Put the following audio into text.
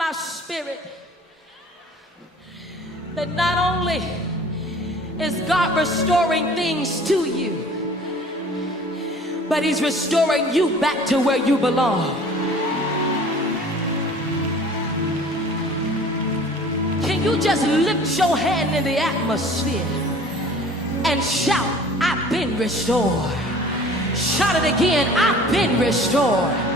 my spirit that not only is God restoring things to you, but he's restoring you back to where you belong. Can you just lift your hand in the atmosphere and shout, I've been restored. Shout it again, I've been restored.